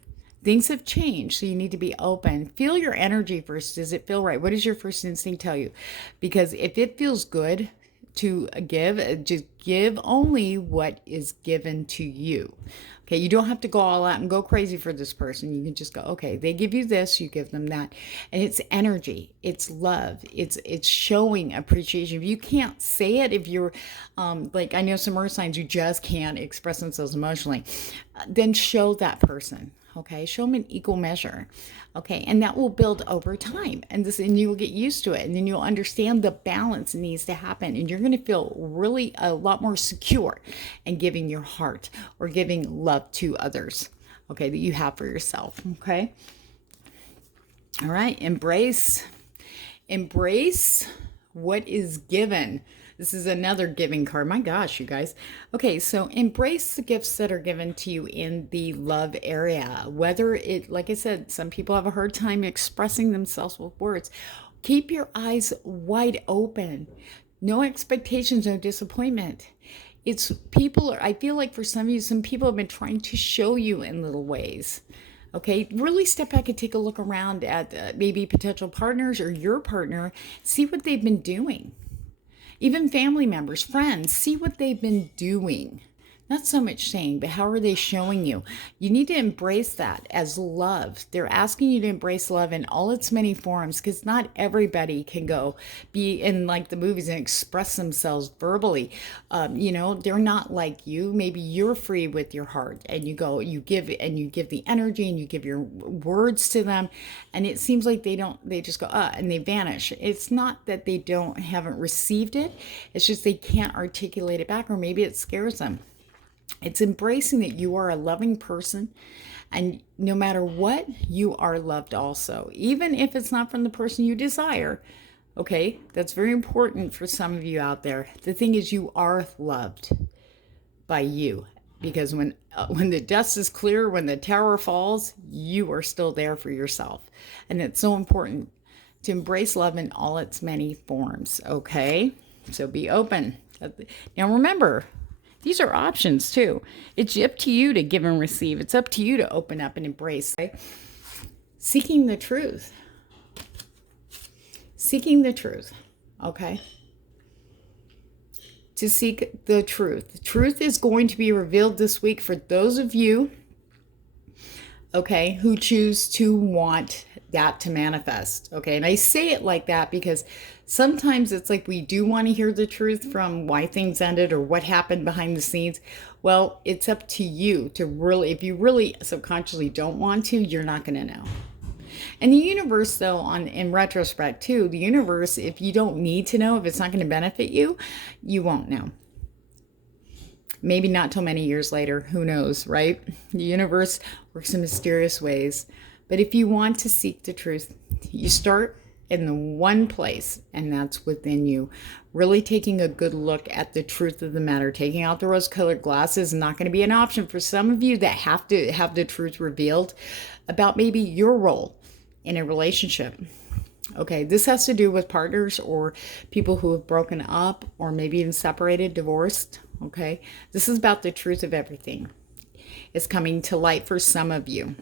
things have changed, so you need to be open. Feel your energy first. Does it feel right? What does your first instinct tell you? Because if it feels good to give, just give only what is given to you. Okay, you don't have to go all out and go crazy for this person. You can just go, okay, they give you this, you give them that. And it's energy, it's love, it's showing appreciation. If you can't say it, if you're like, I know some earth signs who just can't express themselves emotionally, then show that person. Okay, show them an equal measure. Okay, and that will build over time, and you will get used to it, and then you'll understand the balance that needs to happen, and you're going to feel really a lot more secure in giving your heart or giving love to others. Okay, that you have for yourself. Okay, all right, embrace what is given. This is another giving card. My gosh, you guys. Okay, so embrace the gifts that are given to you in the love area. Whether it, like I said, some people have a hard time expressing themselves with words. Keep your eyes wide open. No expectations, no disappointment. It's people, I feel like for some of you, some people have been trying to show you in little ways. Okay, really step back and take a look around at maybe potential partners or your partner. See what they've been doing. Even family members, friends, see what they've been doing. Not so much saying, but how are they showing you? You need to embrace that as love. They're asking you to embrace love in all its many forms, because not everybody can go be in like the movies and express themselves verbally. They're not like you. Maybe you're free with your heart, and you give the energy, and you give your words to them, and it seems like they just go, and they vanish. It's not that they haven't received it. It's just they can't articulate it back, or maybe it scares them. It's embracing that you are a loving person, and no matter what, you are loved also. Even if it's not from the person you desire, Okay, that's very important for some of you out there. The thing is, you are loved by you, because when the dust is clear, when the tower falls, you are still there for yourself. And it's so important to embrace love in all its many forms. Okay, so be open. Now remember, these are options too. It's up to you to give and receive. It's up to you to open up and embrace. Okay? Seeking the truth. Seeking the truth. Okay. To seek the truth. The truth is going to be revealed this week for those of you, okay, who choose to want that to manifest. Okay. And I say it like that because sometimes it's like we do want to hear the truth from why things ended or what happened behind the scenes. Well, it's up to you to really, if you really subconsciously don't want to, you're not going to know. And the universe, though, in retrospect, too, the universe, if you don't need to know, if it's not going to benefit you, you won't know. Maybe not till many years later. Who knows, right? The universe works in mysterious ways. But if you want to seek the truth, you start in the one place, and that's within you. Really taking a good look at the truth of the matter. Taking out the rose-colored glasses is not going to be an option for some of you that have to have the truth revealed about maybe your role in a relationship. Okay, this has to do with partners or people who have broken up or maybe even separated, divorced. Okay, this is about the truth of everything. It's coming to light for some of you.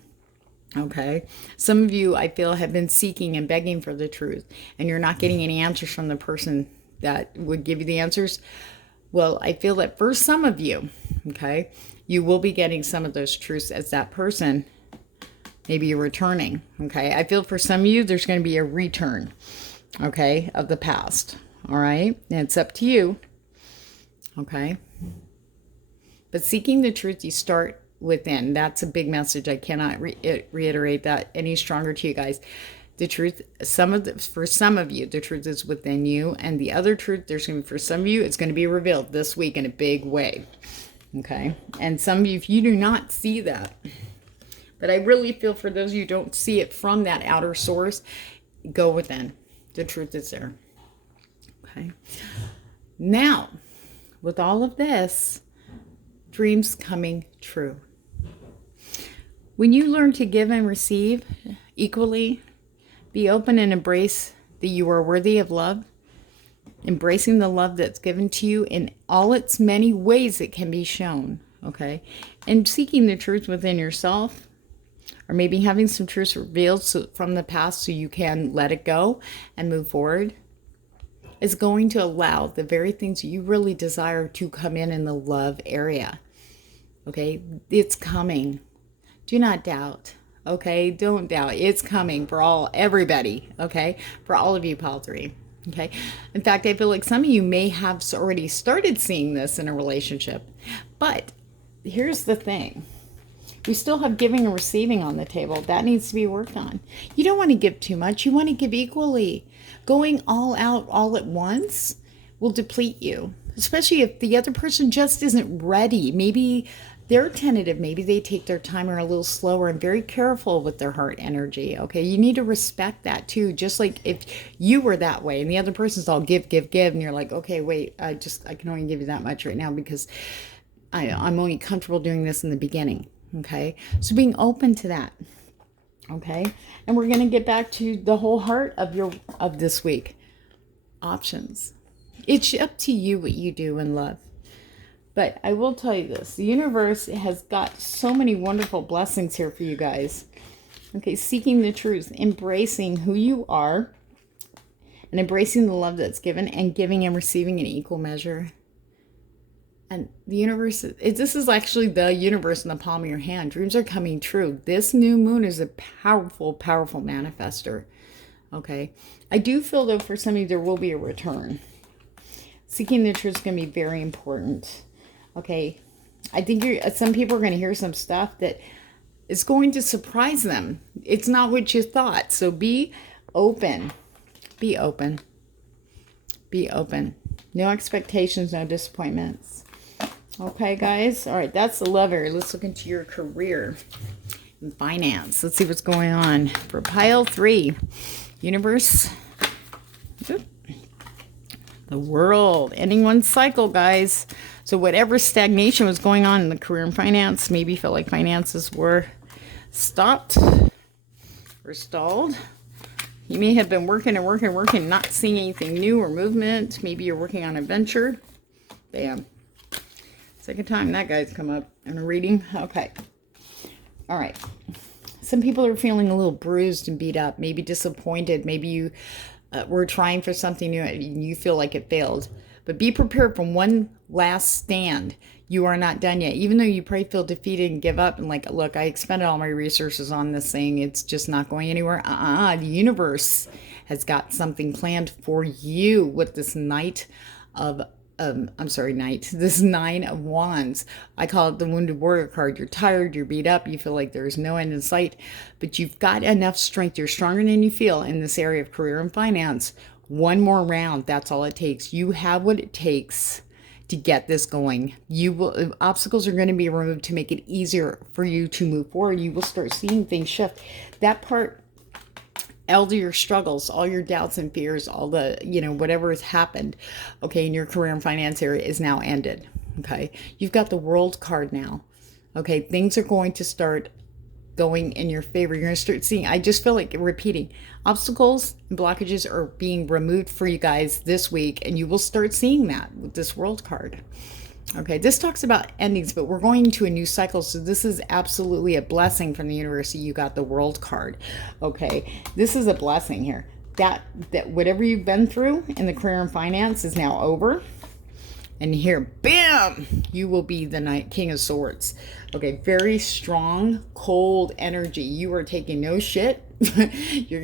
Okay, some of you, I feel, have been seeking and begging for the truth, and you're not getting any answers from the person that would give you the answers. Well, I feel that for some of you, okay, you will be getting some of those truths as that person. Maybe you're returning, okay? I feel for some of you, there's going to be a return, okay, of the past, all right? And it's up to you, okay? But seeking the truth, you start within. That's a big message. I cannot reiterate that any stronger to you guys. The truth, for some of you, the truth is within you. And the other truth, there's going to be, for some of you, it's going to be revealed this week in a big way, okay? And some of you, if you do not see that, but I really feel for those of you who don't see it from that outer source, go within. The truth is there. Okay. Now, with all of this, dreams coming true. When you learn to give and receive equally, be open and embrace that you are worthy of love, embracing the love that's given to you in all its many ways it can be shown, okay? And seeking the truth within yourself, or maybe having some truths revealed from the past so you can let it go and move forward, is going to allow the very things you really desire to come in the love area. Okay, it's coming. Do not doubt. Okay, don't doubt. It's coming for everybody. Okay, for all of you, pile 3. Okay, in fact, I feel like some of you may have already started seeing this in a relationship. But here's the thing. We still have giving and receiving on the table. That needs to be worked on. You don't want to give too much. You want to give equally. Going all out all at once will deplete you, especially if the other person just isn't ready. Maybe they're tentative. Maybe they take their time or are a little slower and very careful with their heart energy. Okay, you need to respect that too. Just like if you were that way and the other person's all give, and you're like, okay, wait, I can only give you that much right now because I'm only comfortable doing this in the beginning. Okay, so being open to that. Okay, and we're going to get back to the whole heart of this week. Options. It's up to you what you do in love. But I will tell you this, the universe has got so many wonderful blessings here for you guys. Okay, seeking the truth, embracing who you are, and embracing the love that's given, and giving and receiving in equal measure. And the universe, this is actually the universe in the palm of your hand. Dreams are coming true. This new moon is a powerful, powerful manifester. Okay. I do feel, though, for some of you, there will be a return. Seeking the truth is going to be very important. Okay. I think some people are going to hear some stuff that is going to surprise them. It's not what you thought. So be open. Be open. Be open. No expectations, no disappointments. Okay, guys. All right, that's the love area. Let's look into your career and finance. Let's see what's going on for pile 3. Universe, Oop. The World, ending one cycle, guys. So whatever stagnation was going on in the career and finance, maybe you felt like finances were stopped or stalled. You may have been working and working and working, not seeing anything new or movement. Maybe you're working on a venture. Bam. Second time that guy's come up in a reading. Okay. All right. Some people are feeling a little bruised and beat up, maybe disappointed. Maybe you were trying for something new and you feel like it failed. But be prepared for one last stand. You are not done yet. Even though you probably feel defeated and give up and like, look, I expended all my resources on this thing. It's just not going anywhere. The universe has got something planned for you with this Knight of this 9 of Wands. I call it the Wounded Warrior card. You're tired, you're beat up, you feel like there's no end in sight, but you've got enough strength. You're stronger than you feel in this area of career and finance. One more round, that's all it takes. You have what it takes to get this going. Obstacles are going to be removed to make it easier for you to move forward. You will start seeing things shift. That part, all your struggles, all your doubts and fears, all the, whatever has happened, okay, in your career and finance area is now ended, okay? You've got the World card now, okay? Things are going to start going in your favor. You're going to start seeing, I just feel like repeating, obstacles and blockages are being removed for you guys this week, and you will start seeing that with this World card. Okay, this talks about endings, but we're going into a new cycle. So this is absolutely a blessing from the universe. You got the World card. Okay, this is a blessing here. That whatever you've been through in the career and finance is now over. And here, bam, you will be the King of Swords. Okay, very strong, cold energy. You are taking no shit. You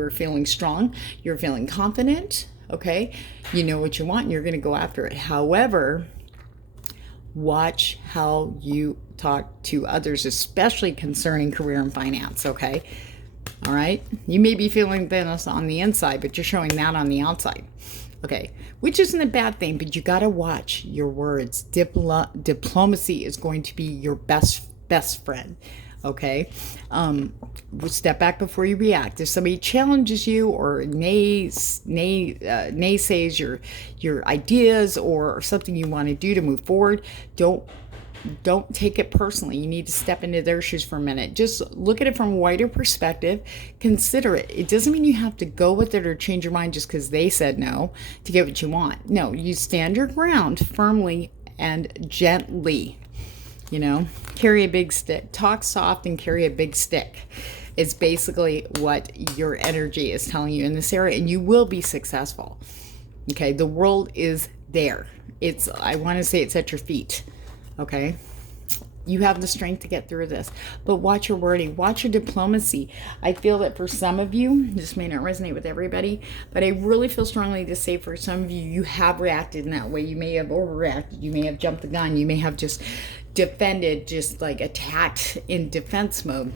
are feeling strong. You're feeling confident. Okay, you know what you want and you're going to go after it. However, watch how you talk to others, especially concerning career and finance. Okay, all right, you may be feeling this on the inside, but you're showing that on the outside. Okay, which isn't a bad thing, but you got to watch your words. Diplomacy is going to be your best friend. Okay, step back before you react. If somebody challenges you or naysays your ideas or something you want to do to move forward, don't take it personally. You need to step into their shoes for a minute. Just look at it from a wider perspective. Consider it. It doesn't mean you have to go with it or change your mind just because they said no to get what you want. No, you stand your ground firmly and gently. Carry a big stick. Talk soft and carry a big stick. It's basically what your energy is telling you in this area, and you will be successful. Okay, the world is there. I want to say it's at your feet. Okay, you have the strength to get through this, but watch your wording, watch your diplomacy. I feel that for some of you, this may not resonate with everybody, but I really feel strongly to say for some of you, you have reacted in that way. You may have overreacted. You may have jumped the gun. You may have just defended, just like attacked in defense mode.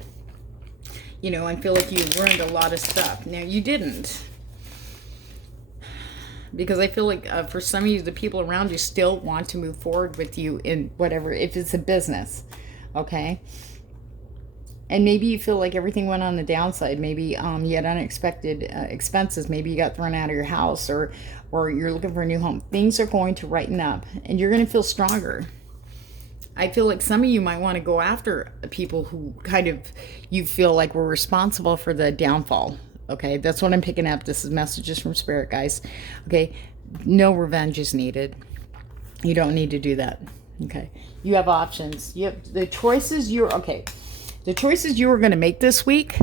I feel like you learned a lot of stuff. Now, you didn't. Because I feel like for some of you, the people around you still want to move forward with you in whatever, if it's a business, okay? And maybe you feel like everything went on the downside. Maybe you had unexpected expenses. Maybe you got thrown out of your house or you're looking for a new home. Things are going to brighten up and you're going to feel stronger. I feel like some of you might want to go after people who kind of you feel like were responsible for the downfall. Okay, that's what I'm picking up. This is messages from Spirit, guys. Okay, no revenge is needed. You don't need to do that. Okay, you have options. You have the choices. The choices you are going to make this week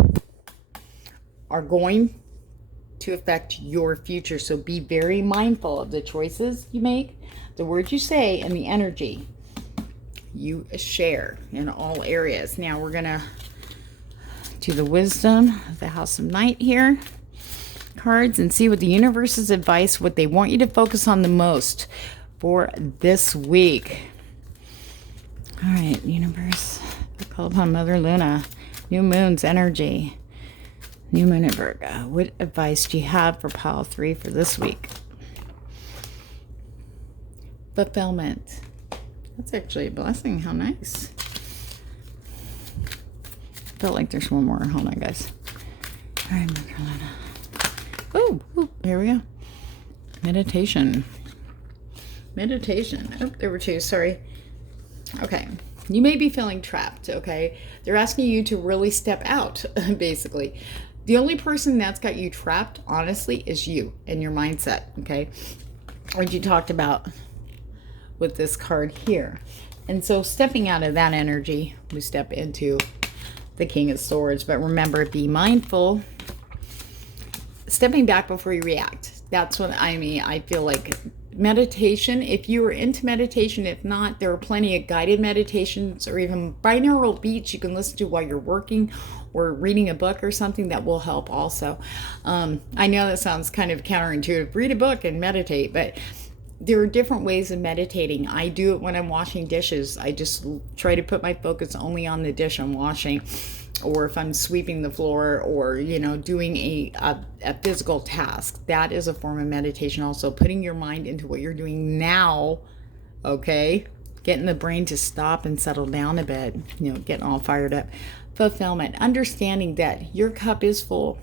are going to affect your future. So be very mindful of the choices you make, the words you say, and the energy you share in all areas. Now we're going to do the wisdom of the House of Night here cards and see what the universe's advice, what they want you to focus on the most for this week. All right, universe, I call upon Mother Luna, new moon's energy, new moon at Virgo. What advice do you have for pile 3 for this week? Fulfillment. That's actually a blessing. How nice. Felt like there's one more. Hold on, guys. All right, Mother Luna. Oh, here we go. Meditation. Meditation. Oh, there were two. Sorry. Okay. You may be feeling trapped, okay? They're asking you to really step out, basically. The only person that's got you trapped, honestly, is you and your mindset, okay? What you talked about with this card here. And so stepping out of that energy, we step into the King of Swords. But remember, be mindful. Stepping back before you react. That's what I mean. I feel like meditation, if you are into meditation, if not, there are plenty of guided meditations or even binaural beats you can listen to while you're working or reading a book or something that will help also. I know that sounds kind of counterintuitive. Read a book and meditate, but there are different ways of meditating. I do it when I'm washing dishes. I just try to put my focus only on the dish I'm washing, or if I'm sweeping the floor, or, you know, doing a physical task. That is a form of meditation also. Putting your mind into what you're doing now, okay? Getting the brain to stop and settle down a bit, you know, getting all fired up. Fulfillment, understanding that your cup is full.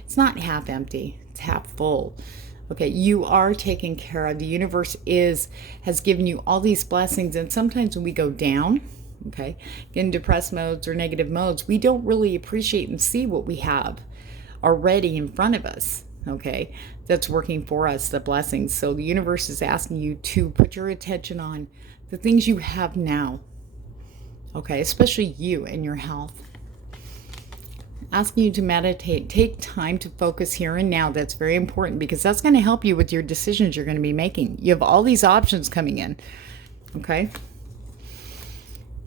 It's not half empty, it's half full. Okay, you are taken care of. The universe has given you all these blessings, and sometimes when we go down, okay, in depressed modes or negative modes, we don't really appreciate and see what we have already in front of us, okay, that's working for us, the blessings. So the universe is asking you to put your attention on the things you have now, okay, especially you and your health. Asking you to meditate, take time to focus here and now. That's very important, because that's going to help you with your decisions you're going to be making. You have all these options coming in, okay?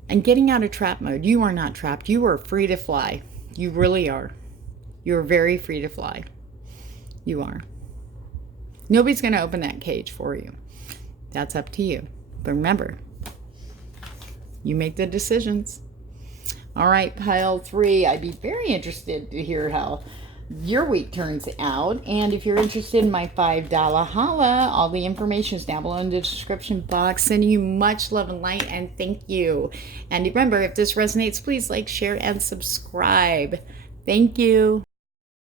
And getting out of trap mode. You are not trapped. You are free to fly. You really are. You are very free to fly. You are. Nobody's going to open that cage for you. That's up to you. But remember, you make the decisions. All right, pile 3. I'd be very interested to hear how your week turns out. And if you're interested in my $5 holla, all the information is down below in the description box. Sending you much love and light, and thank you. And remember, if this resonates, please like, share, and subscribe. Thank you.